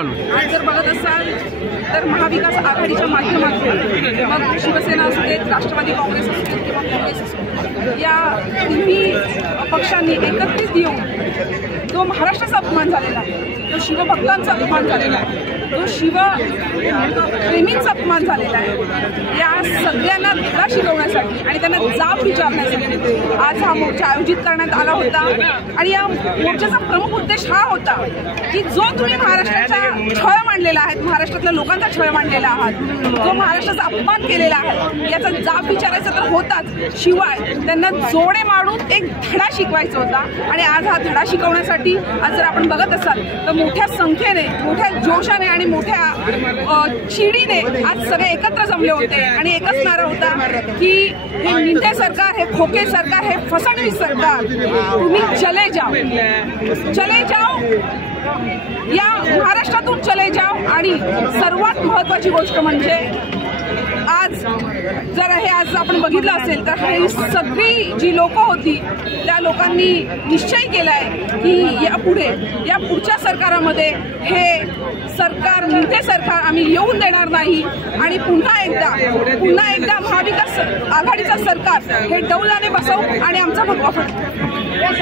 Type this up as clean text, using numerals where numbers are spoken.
आज जर बघत असाल तर महाविकास आघाडीच्या माध्यमातून मग शिवसेना असू देत, राष्ट्रवादी काँग्रेस असू देत किंवा काँग्रेस असू देत, या तिन्ही पक्षांनी एकत्रित येऊन जो महाराष्ट्राचा अपमान झालेला आहे, तो शिवभक्तांचा अपमान झालेला आहे, जो शिवप्रेमींचा अपमान झालेला आहे, या सगळ्यांना धडा शिकवण्यासाठी आणि त्यांना जाब विचारण्यासाठी आज हा मोर्चा आयोजित करण्यात आला होता। आणि या मोर्चाचा प्रमुख उद्देश हा होता की जो तुम्ही महाराष्ट्राचा छळ मांडलेला आहे, महाराष्ट्रातल्या लोकांचा छळ मांडलेला आहात, जो महाराष्ट्राचा अपमान केलेला आहे, याचा जाब विचारायचा तर होताच, शिवाय त्यांना जोडे मारून एक धडा शिकवायचा होता। आणि आज हा धडा शिकवण्यासाठी आज जर आपण बघत असाल तर मोठ्या संख्येने, मोठ्या जोशाने आणि मोठ्या चिडीने आज सगळे एकत्र जमले होते आणि एकच नारा होता की हे निंदे सरकार, हे खोके सरकार, हे फसवणूक सरकार, तुम्ही चले जाओ, चले जाओ, या महाराष्ट्रातून चले जाओ। आणि सर्वात महत्त्वाची गोष्ट म्हणजे आज जर हे आज आपण बघितलं असेल तर ही सगळी जी लोक होती त्या लोकांनी निश्चय केलाय की या पुढच्या सरकारामध्ये हे सरकार, निंदे सरकार आम्ही येऊन देणार नाही आणि पुन्हा एकदा महाविकास आघाडीचं सरकार हे डौलाने बसवू आणि आमचा भगवा फडकू।